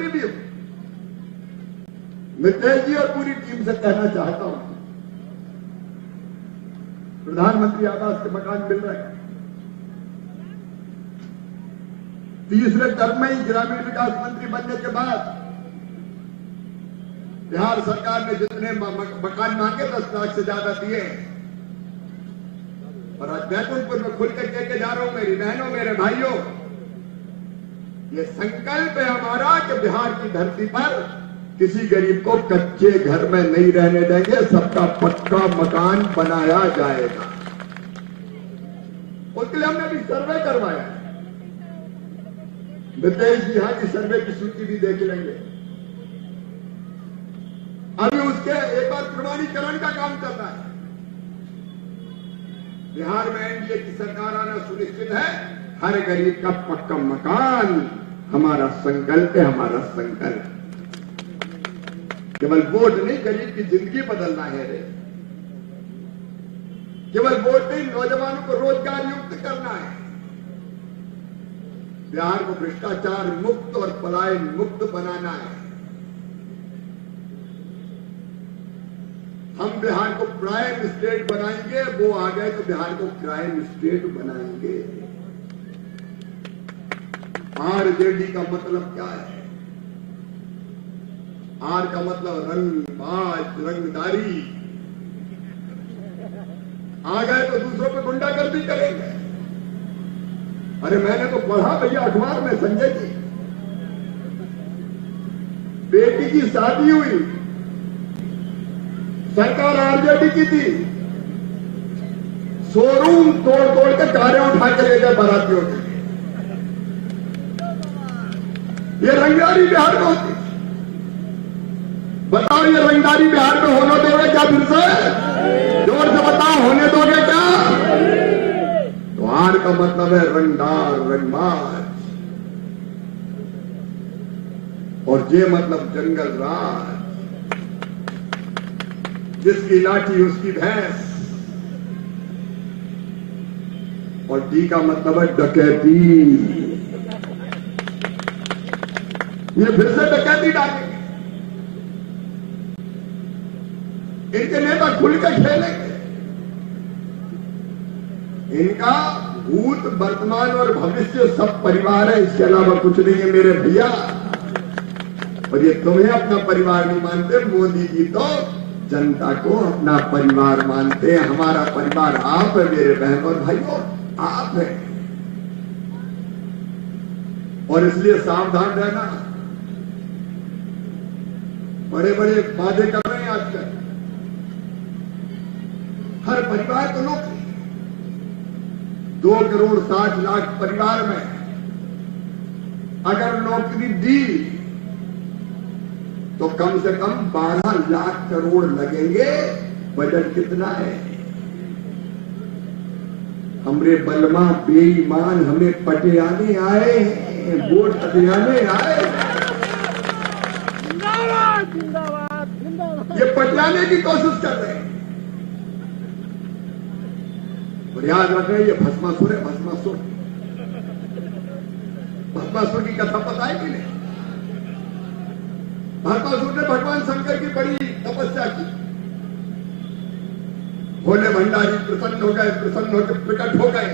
मंत्री भी हूं। मितेश जी और पूरी टीम से कहना चाहता हूं, प्रधानमंत्री आवास के मकान मिल रहे हैं। तीसरे टर्म में ही ग्रामीण विकास मंत्री बनने के बाद बिहार सरकार ने जितने मकान मांगे 10 लाख से ज्यादा दिए। और आज बैकुंठपुर में खुल कर कह के जा रहा हूं, मेरी बहनों मेरे भाइयों, ये संकल्प है हमारा कि बिहार की धरती पर किसी गरीब को कच्चे घर में नहीं रहने देंगे, सबका पक्का मकान बनाया जाएगा। उसके लिए हमने अभी सर्वे करवाया है। मितेश जी यहां की सर्वे की सूची भी देख लेंगे। अभी उसके एक बार प्रमाणीकरण का काम चल रहा है। बिहार में एनडीए की सरकार आना सुनिश्चित है। हर गरीब का पक्का मकान हमारा संकल्प है, हमारा संकल्प। केवल वोट नहीं, गरीब की जिंदगी बदलना है रे। केवल वोट नहीं, नौजवानों को रोजगार युक्त करना है। बिहार को भ्रष्टाचार मुक्त और पलायन मुक्त बनाना है। हम बिहार को प्राइम स्टेट बनाएंगे, वो आ गए तो बिहार को क्राइम स्टेट बनाएंगे। आरजेडी का मतलब क्या है? आर का मतलब रंगबाज, रंगदारी। आ गए तो दूसरों पे गुंडागर्दी करेंगे। अरे मैंने तो पढ़ा भैया अखबार में, संजय जी, बेटी की शादी हुई, सरकार आरजेडी की थी, शोरूम तोड़ तोड़ के कारें उठा के ले गए बारातियों के। ये रंगदारी बिहार में होती। बताओ, ये रंगदारी बिहार में होने दोगे क्या? फिर से जोर से बताओ, होने दोगे क्या? तो आर का मतलब है रंगदार, रंगबाज, और जे मतलब जंगल राज। जिसकी लाठी उसकी भैंस। और डी का मतलब है डकैती। ये फिर से डकैती डालेंगे। इनके नेता खुल के खेलेंगे। इनका भूत, वर्तमान और भविष्य सब परिवार है, इसके अलावा कुछ नहीं है मेरे भैया। और ये तुम्हें अपना परिवार नहीं मानते, मोदी जी तो जनता को अपना परिवार मानते हैं। हमारा परिवार आप है मेरे बहन और भाइयों, आप है। और इसलिए सावधान रहना। बड़े बड़े वादे कर रहे हैं आजकल। हर परिवार को नौकरी, 2,60,00,000 परिवार में अगर नौकरी दी तो कम से कम 12 लाख करोड़ लगेंगे। बजट कितना है? हमरे बलमा बेईमान हमें पटियाने आए हैं, वोट पटियाने आए। ये पटियाने की कोशिश कर रहे हैं। और याद रखें, ये भस्मासुर है, भस्मासुर। भस्मासुर की कथा पता है कि नहीं? भस्मासुर ने भगवान शंकर की बड़ी तपस्या की। भोले भंडारी प्रसन्न हो गए, प्रसन्न होकर प्रकट हो गए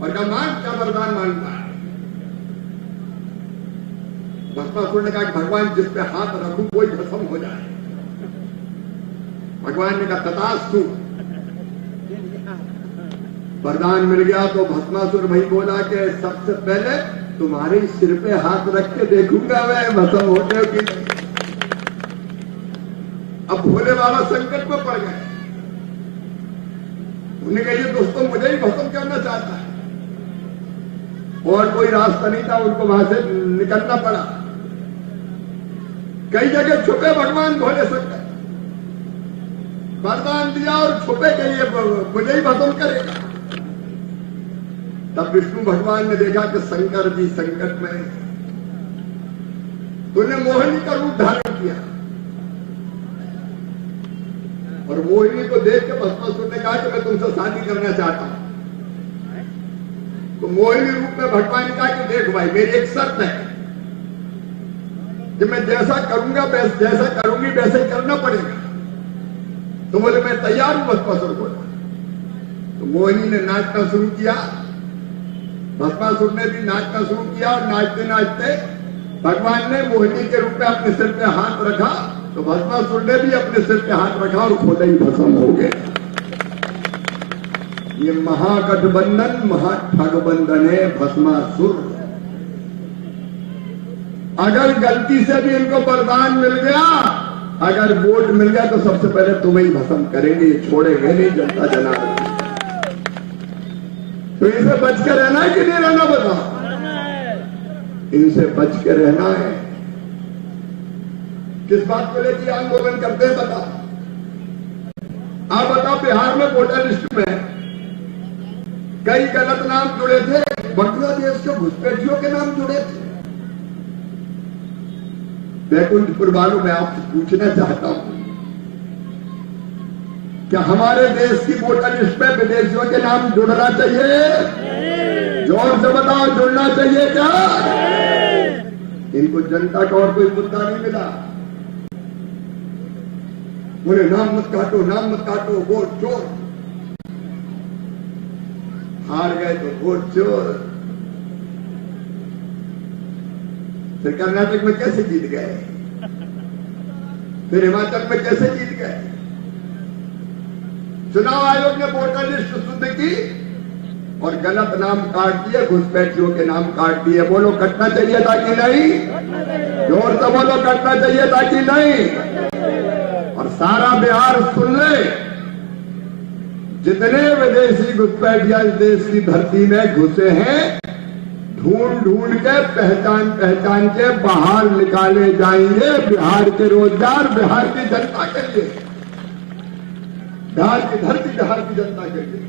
और कहा मान, क्या वरदान मांगता है? भस्मासुर ने कहा कि भगवान जिस पे हाथ रखूं कोई भस्म हो जाए। भगवान ने कहा तथास्तु। वरदान मिल गया तो भस्मासुर भाई बोला कि सबसे पहले तुम्हारे सिर पे हाथ रख के देखूंगा मैं भस्म होते हो कि नहीं। अब भोले बाबा संकट में पड़ गए। उन्हें कहिए दोस्तों मुझे ही भस्म करना चाहता है, और कोई रास्ता नहीं था, उनको वहां से निकलना पड़ा। कई जगह छुपे भगवान भोले शंकर, वरदान दिया और छुपे के लिए मुझे ही भस्म करेगा। तब विष्णु भगवान ने देखा कि शंकर जी संकट में, उन्हें मोहिनी का रूप धारण किया। और मोहिनी को देख के भस्मासुर ने कहा कि मैं तुमसे शादी करना चाहता हूं। तो मोहिनी रूप में भगवान ने कहा कि देख भाई, मेरी एक शर्त है, कि मैं जैसा करूंगा जैसा करूंगी वैसे ही करना पड़ेगा। तो बोले मैं तैयार हूं। भस्मासुर बोला। तो मोहिनी ने नाचना शुरू किया, भस्मासुर ने भी नाचना शुरू किया और नाचते नाचते भगवान ने मोहिनी के रूप में अपने सिर पे हाथ रखा, तो भस्मासुर ने भी अपने सिर पे हाथ रखा और खुद ही भस्म हो गए। ये महागठबंधन महाठगबंधन है भस्मासुर। अगर गलती से भी इनको वरदान मिल गया, अगर वोट मिल गया तो सबसे पहले तुम्हें ही भस्म करेंगे, ये छोड़ेंगे नहीं जनता जनार्दन। तो इनसे बच के रहना है कि नहीं रहना बताओ? इनसे बच के रहना है। किस बात को लेकर आंदोलन करते हैं बताओ? आप बताओ, बिहार में वोटर लिस्ट में कई गलत नाम जुड़े थे, बांग्लादेश के घुसपैठियों के नाम जुड़े थे। बैकुंठपुर वालों में आपसे पूछना चाहता हूं, क्या हमारे देश की वोटर लिस्ट में विदेशियों के नाम जुड़ना चाहिए? जोर से बताओ, जुड़ना चाहिए क्या? इनको जनता का और कोई मुद्दा नहीं मिला। बोले नाम मत काटो, नाम मत काटो, वोट चोर। हार गए तो वोट चोर। फिर कर्नाटक में कैसे जीत गए? फिर हिमाचल में कैसे जीत गए? चुनाव आयोग ने वोटर लिस्ट शुद्ध की और गलत नाम काट दिए, घुसपैठियों के नाम काट दिए। बोलो कटना चाहिए था कि नहीं? जोर से बोलो, कटना चाहिए था कि नहीं? और सारा बिहार सुन ले, जितने विदेशी घुसपैठिया इस देश की धरती में घुसे हैं, ढूंढ ढूंढ के पहचान पहचान के बाहर निकाले जाएंगे। बिहार के रोजगार बिहार की जनता के लिए, बिहार की धरती बिहार की जनता के लिए।